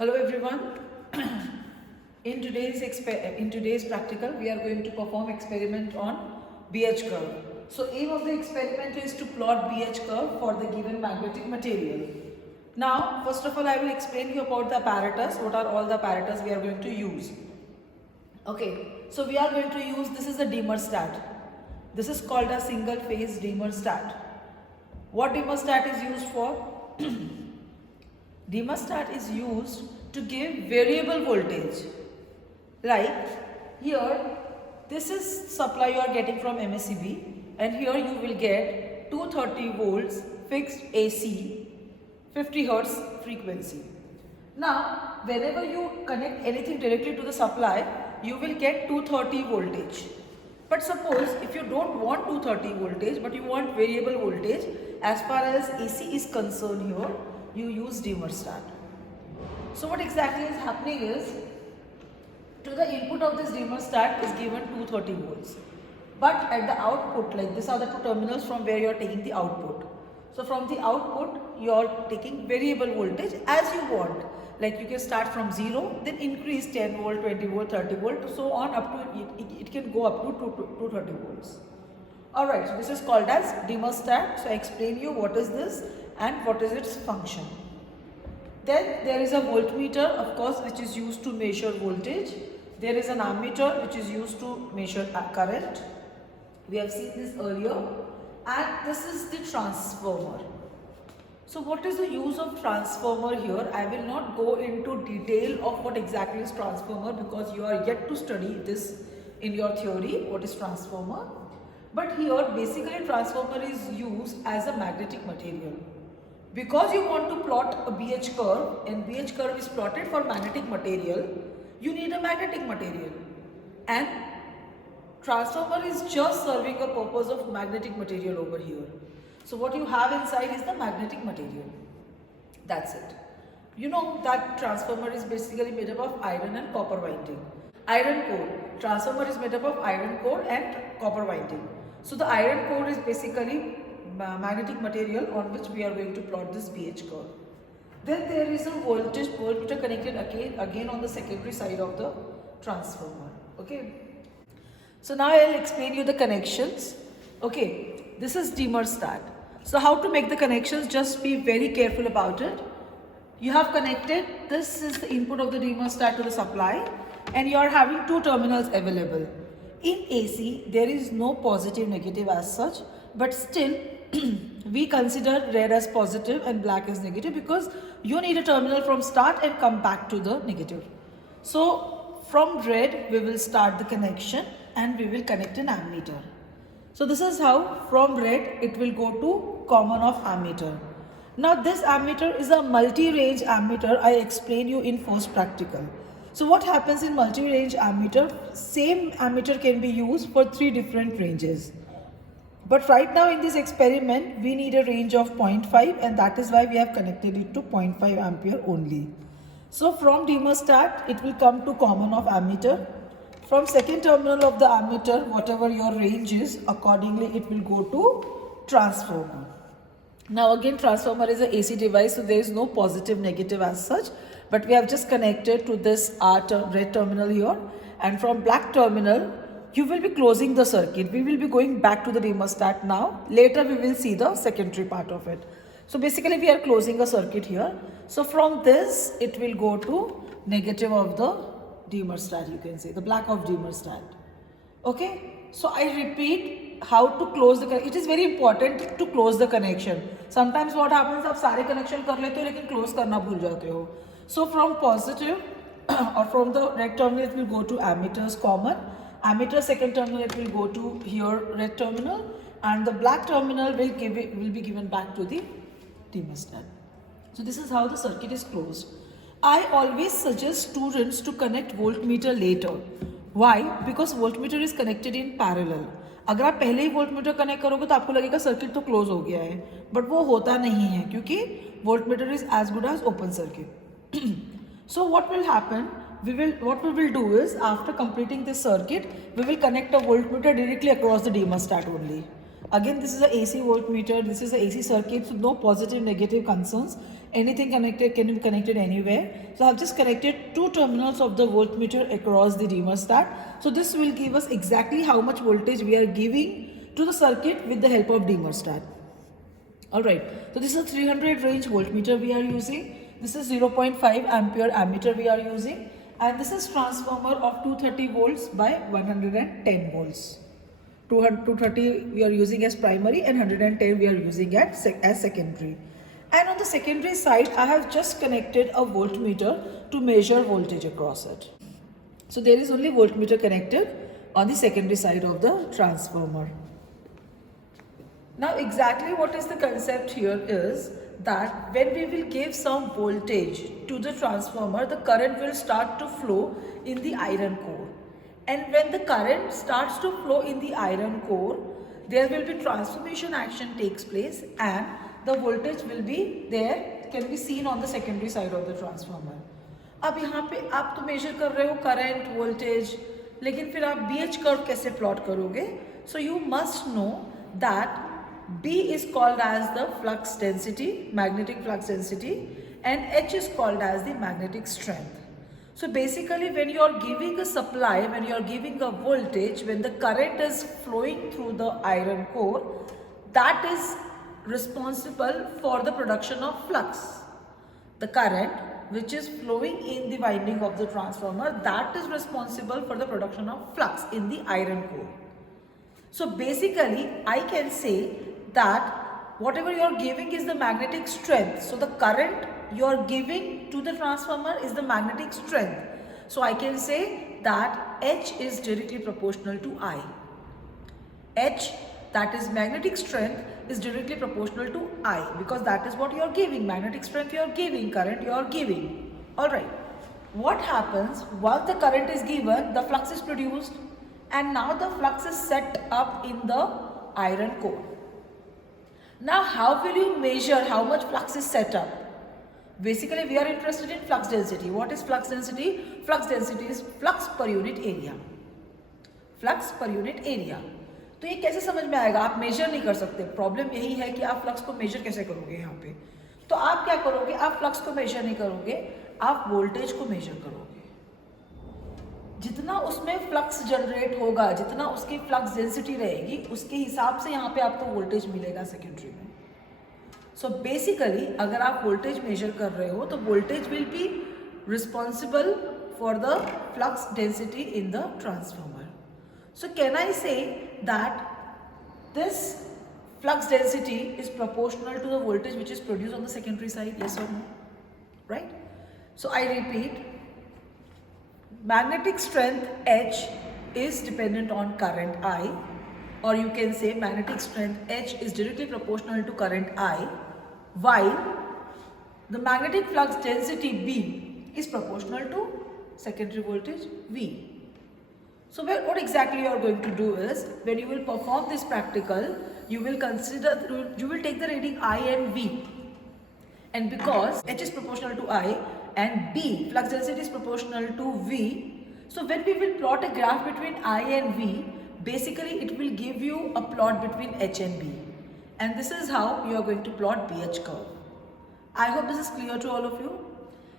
Hello everyone. In today's practical, we are going to perform experiment on BH curve. So aim of the experiment is to plot BH curve for the given magnetic material. Now, first of all, I will explain you about the apparatus. What are all the apparatus we are going to use? Okay. So we are going to use, this is a dimmerstat. This is called a single phase dimmerstat. What dimmerstat is used for? Dimmerstat is used to give variable voltage. Like here, this is supply you are getting from MSCB, and here you will get 230 volts fixed AC, 50 hertz frequency. Now, whenever you connect anything directly to the supply, you will get 230 voltage. But suppose if you don't want 230 voltage, but you want variable voltage, as far as AC is concerned here, you use dimmerstat. So what exactly is happening is, to the input of this dimmerstat is given 230 volts. But at the output, like these are the two terminals from where you are taking the output. So from the output, you are taking variable voltage as you want. Like you can start from 0, then increase 10 volt, 20 volt, 30 volt, so on up to, it can go up to 230 volts. Alright, so this is called as dimmerstat. So I explain you what is this and what is its function. Then there is a voltmeter, of course, which is used to measure voltage. There is an ammeter which is used to measure current. We have seen this earlier. And this is the transformer. So what is the use of transformer here? I will not go into detail of what exactly is transformer because you are yet to study this in your theory, what is transformer. But here basically transformer is used as a magnetic material. Because you want to plot a BH curve and BH curve is plotted for magnetic material, you need a magnetic material. And transformer is just serving a purpose of magnetic material over here. So what you have inside is the magnetic material. That's it. You know that transformer is basically made up of iron and copper winding. Iron core. Transformer is made up of iron core and copper winding. So the iron core is basically magnetic material on which we are going to plot this BH curve. Then there is a voltmeter connected again on the secondary side of the transformer. Okay. So now I will explain you the connections. Okay. This is dimmerstat. So how to make the connections? Just be very careful about it. You have connected, this is the input of the dimmerstat to the supply, and you are having two terminals available. In AC, there is no positive negative as such, but still we consider red as positive and black as negative because you need a terminal from start and come back to the negative. So from red we will start the connection and we will connect an ammeter. So this is how from red it will go to common of ammeter. Now this ammeter is a multi-range ammeter. I explained you in first practical. So what happens in multi-range ammeter? Same ammeter can be used for 3 different ranges. But right now in this experiment, we need a range of 0.5 and that is why we have connected it to 0.5 ampere only. So from dimmerstat, it will come to common of ammeter. From second terminal of the ammeter, whatever your range is, accordingly it will go to transformer. Now again, transformer is an AC device, so there is no positive negative as such. But we have just connected to this red terminal here, and from black terminal, you will be closing the circuit. We will be going back to the dimmerstat now. Later we will see the secondary part of it. So basically we are closing a circuit here. So from this, it will go to negative of the dimmerstat, you can say, the black of dimmerstat. Okay, so I repeat how to close the connection. It is very important to close the connection. Sometimes what happens, आप सारे connection कर लेते हो लेकिन close करना भूल जाते हो. So from positive or from the red terminal it will go to ammeter's common. Ammeter second terminal it will go to here red terminal, and the black terminal will be given back to the dimmerstat. So this is how the circuit is closed. I always suggest students to connect voltmeter later. Why? Because voltmeter is connected in parallel. अगर आप पहले ही voltmeter connect करोगे तो आपको लगेगा circuit तो close हो गया है, बट वो होता नहीं है क्योंकि voltmeter is as good as open circuit. So what will happen? What we will do is, after completing this circuit, we will connect a voltmeter directly across the dimmerstat only. Again, this is a AC voltmeter, this is a AC circuit, so no positive, negative concerns. Anything connected can be connected anywhere. So I've just connected two terminals of the voltmeter across the dimmerstat. So this will give us exactly how much voltage we are giving to the circuit with the help of dimmerstat. Alright, so this is a 300 range voltmeter we are using. This is 0.5 ampere ammeter we are using. And this is transformer of 230 volts by 110 volts. 230 we are using as primary and 110 we are using as secondary. And on the secondary side, I have just connected a voltmeter to measure voltage across it. So there is only voltmeter connected on the secondary side of the transformer. Now exactly what is the concept here is that when we will give some voltage to the transformer, the current will start to flow in the iron core. And when the current starts to flow in the iron core, there will be transformation action takes place and the voltage will be there, can be seen on the secondary side of the transformer. अब यहाँ पे आप तो measure कर रहे हो current, voltage, लेकिन फिर आप BH curve कैसे plot करोगे? So you must know that B is called as the flux density, magnetic flux density, and H is called as the magnetic strength. So basically when you are giving a supply, when you are giving a voltage, when the current is flowing through the iron core, that is responsible for the production of flux. The current which is flowing in the winding of the transformer, that is responsible for the production of flux in the iron core. So basically I can say that whatever you are giving is the magnetic strength. So the current you are giving to the transformer is the magnetic strength. So I can say that H is directly proportional to I. H, that is magnetic strength, is directly proportional to I because that is what you are giving. Magnetic strength you are giving, current you are giving. Alright. What happens once the current is given, the flux is produced and now the flux is set up in the iron core. Now how will you measure how much flux is set up? Basically we are interested in flux density. What is flux density? Flux density is flux per unit area. Flux per unit area. तो ये कैसे समझ में आएगा? आप major नहीं कर सकते. प्रॉब्लम यही है कि आप फ्लक्स को मेजर कैसे करोगे यहाँ पे? तो आप क्या करोगे? आप फ्लक्स को मेजर नहीं करोगे, आप वोल्टेज को मेजर करोगे. जितना उसमें फ्लक्स जनरेट होगा, जितना उसकी फ्लक्स डेंसिटी रहेगी, उसके हिसाब से यहाँ पे आपको वोल्टेज मिलेगा सेकेंडरी में. सो बेसिकली अगर आप वोल्टेज मेजर कर रहे हो तो voltage will be responsible for the flux density in the transformer. So can I say that this flux density is proportional to the voltage which is produced on the secondary side, yes or no? Right? So I repeat, magnetic strength H is dependent on current I, or you can say magnetic strength H is directly proportional to current I, while the magnetic flux density B is proportional to secondary voltage V. So what exactly you are going to do is, when you will perform this practical, you will take the reading I and V, and because H is proportional to I and B, flux density is proportional to V, so when we will plot a graph between I and V, basically it will give you a plot between H and B, and this is how you are going to plot BH curve. I hope this is clear to all of you.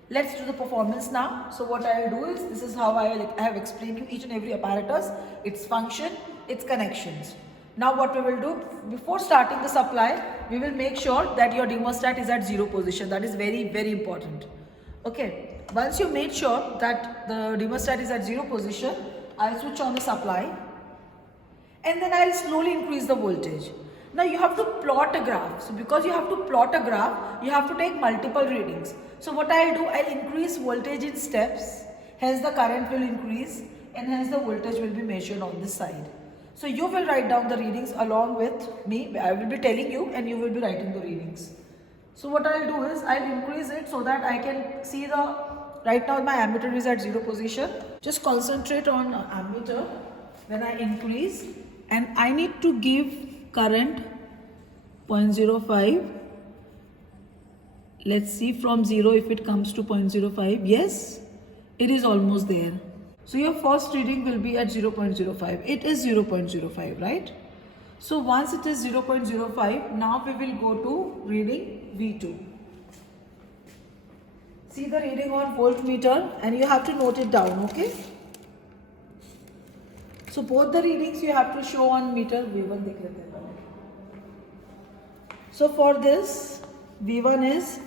Let's do the performance now. So what I will do is, this is how I have explained you each and every apparatus, its function, its connections. Now what we will do, before starting the supply, we will make sure that your thermostat is at 0 position. That is very, very important. Okay. Once you made sure that the thermostat is at 0 position, I'll switch on the supply and then I'll slowly increase the voltage. Now you have to plot a graph. So because you have to plot a graph, you have to take multiple readings. So what I'll do, I'll increase voltage in steps, hence the current will increase and hence the voltage will be measured on this side. So you will write down the readings along with me. I will be telling you and you will be writing the readings. So what I'll do is, I'll increase it so that I can see the, right now my ammeter is at 0 position. Just concentrate on ammeter when I increase, and I need to give current 0.05. Let's see from 0 if it comes to 0.05. Yes, it is almost there. So your first reading will be at 0.05. It is 0.05, right? So once it is 0.05, now we will go to reading V2. See the reading on voltmeter and you have to note it down, okay? So both the readings you have to show on meter. V1 देख लेते हैं पहले. So for this, V1 is,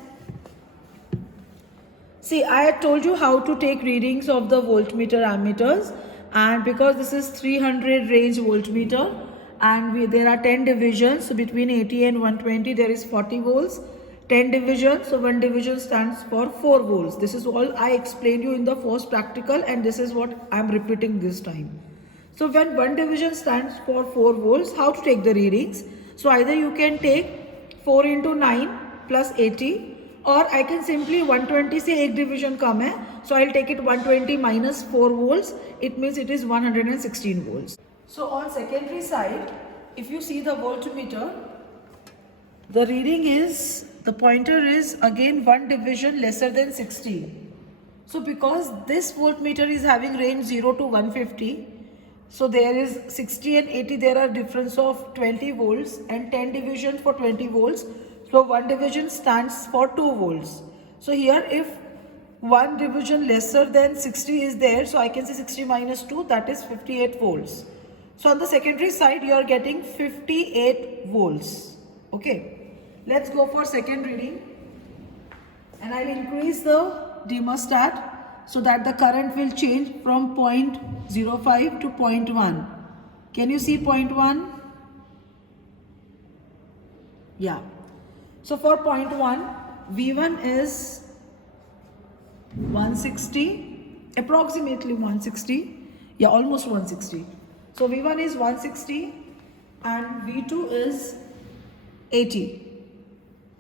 see, I had told you how to take readings of the voltmeter ammeters, and because this is 300 range voltmeter and there are 10 divisions, so between 80 and 120 there is 40 volts, 10 divisions, so one division stands for 4 volts. This is all I explained you in the first practical and this is what I am repeating this time. So when one division stands for 4 volts, how to take the readings? So either you can take 4 into 9 plus 80, और I can simply 120 से एक division कम है, so I'll take it 120 minus 4 volts, it means it is 116 volts. So on secondary side, if you see the voltmeter, the reading is, the pointer is again one division lesser than 60. So because this voltmeter is having range 0 to 150, so there is 60 and 80, there are difference of 20 volts and 10 divisions for 20 volts. So one division stands for 2 volts. So here if one division lesser than 60 is there, so I can say 60 minus 2, that is 58 volts. So on the secondary side, you are getting 58 volts. Okay. Let's go for second reading. And I'll increase the thermostat so that the current will change from 0.05 to 0.1. Can you see 0.1? Yeah. So for 0.1, V1 is 160, approximately 160, yeah, almost 160. So V1 is 160 and V2 is 80.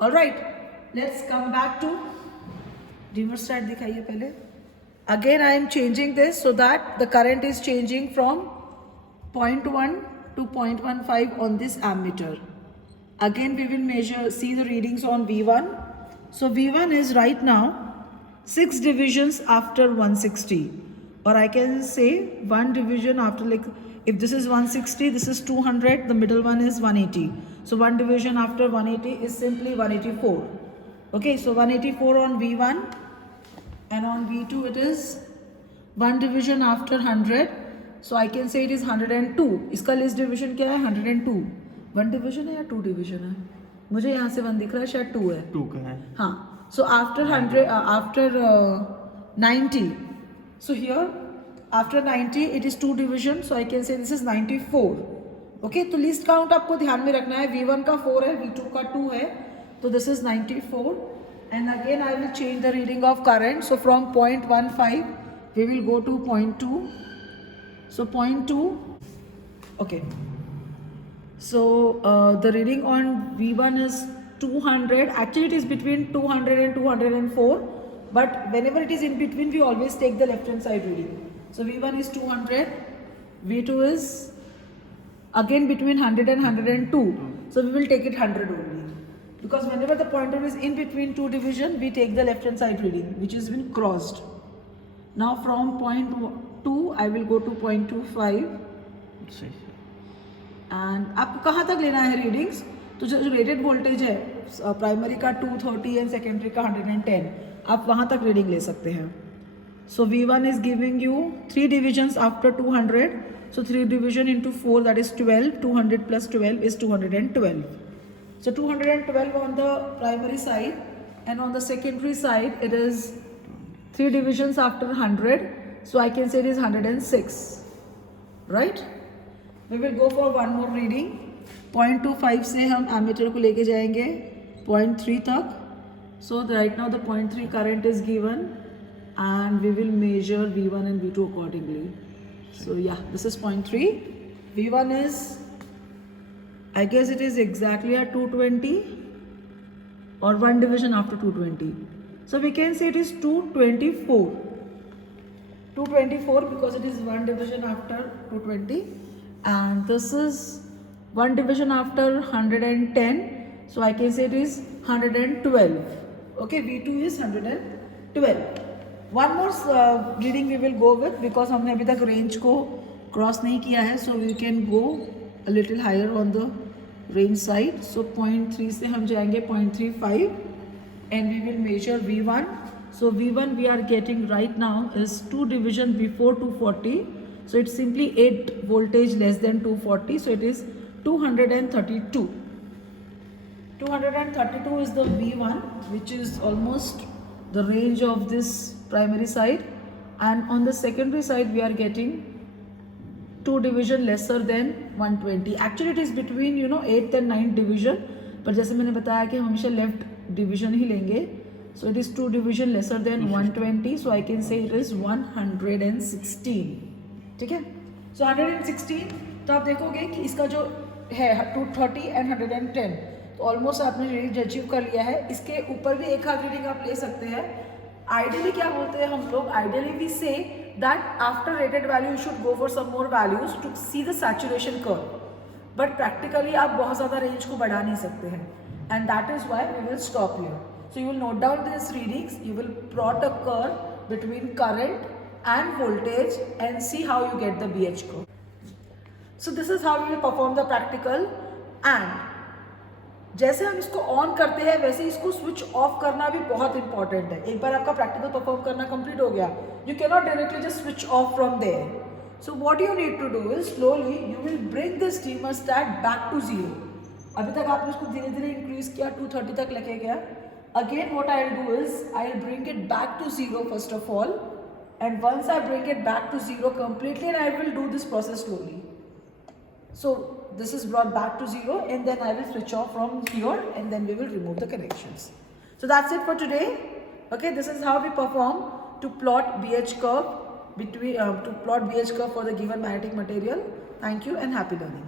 Alright, let's come back to thermostat दिखाइए पहले. Again I am changing this so that the current is changing from 0.1 to 0.15 on this ammeter. Again we will measure, see the readings on V1. So V1 is right now 6 divisions after 160, or I can say one division after, like if this is 160, this is 200, the middle one is 180. So one division after 180 is simply 184. Okay, so 184 on V1, and on V2 it is one division after 100. So I can say it is 102. इसका list division क्या है? 102. One division है या to division है? मुझे यहाँ से one दिख रहा है, शायद टू है. टू का है. हाँ. So after 100, after 90, so here after 90 it is two division, so I can say this is 94. Okay, तो लिस्ट काउंट आपको ध्यान में रखना है. V1 का 4 है, V2 का 2 है, तो this is 94. And again I will change the reading of current. So from 0.15 we will go to 0.2. So 0.2. Okay. So the reading on V1 is 200. Actually it is between 200 and 204, but whenever it is in between we always take the left hand side reading. So V1 is 200, V2 is again between 100 and 102. So we will take it 100 only, because whenever the pointer is in between two division we take the left hand side reading which has been crossed. Now from 0.2 I will go to 0.25. And आपको कहाँ तक लेना है readings? तो जो rated voltage है primary का 230 and secondary का 110, आप वहाँ तक रीडिंग ले सकते हैं. सो V1 is giving you 3 divisions after 200. So 3 division into 4 that is 12. 200 plus 12 is 212. So 212 on the primary side, and on the secondary side it is 3 divisions after 100. So I can से it is 106. Right. We will go for one more reading. 0.25 से हम ammeter को लेके जाएंगे 0.3 तक. So right now the 0.3 current is given and we will measure V1 and V2 accordingly. So yeah, this is 0.3. V1 is, I guess it is exactly at 220 or one division after 220. So we can say it is 224. 224 because it is one division after 220. And this is one division after 110, so I can say it is 112. Okay, V2 is 112. One more reading we will go with, because हमने अभी तक range को cross नहीं किया है, so we can go a little higher on the range side. So 0.3 से हम जाएंगे 0.35 and we will measure V1. So V1 we are getting right now is 2 division before 240. So it's simply 8 voltage less than 240. So it is 232. 232 is the V1, which is almost the range of this primary side, and on the secondary side we are getting 2 division lesser than 120. Actually it is between 8th and 9th division, पर जैसे मैंने बताया कि हम हमेशा left division ही लेंगे. So it is 2 division lesser than 120. So I can say it is 116. ठीक है. So 116. तो आप देखोगे कि इसका जो है 230 and 110, तो ऑलमोस्ट आपने रेंज अचीव कर लिया है. इसके ऊपर भी एक आध रीडिंग आप ले सकते हैं. आइडियली क्या बोलते हैं हम लोग, ideally we say that after rated value you should go for some more values to see the saturation curve, but practically आप बहुत ज़्यादा रेंज को बढ़ा नहीं सकते हैं, and that is why we will stop here. So you will note down this readings, you will plot a curve between current and voltage and see how you get the BH curve. So this is how we will perform the practical. And जैसे हम इसको on करते हैं वैसे इसको switch off करना भी बहुत इंपॉर्टेंट है. एक बार आपका प्रैक्टिकल परफॉर्म करना कंप्लीट हो गया, you can not directly just switch off from there. So what you need to do is slowly you will bring the thermostat back to zero. अभी तक आपने इसको धीरे धीरे इंक्रीज किया, 230 तक लेके गया. Again what I will do is I will bring it back to zero first of all. And once I bring it back to zero completely, and I will do this process slowly. So this is brought back to zero, and then I will switch off from here, and then we will remove the connections. So that's it for today. Okay, this is how we perform to plot BH curve between for the given magnetic material. Thank you and happy learning.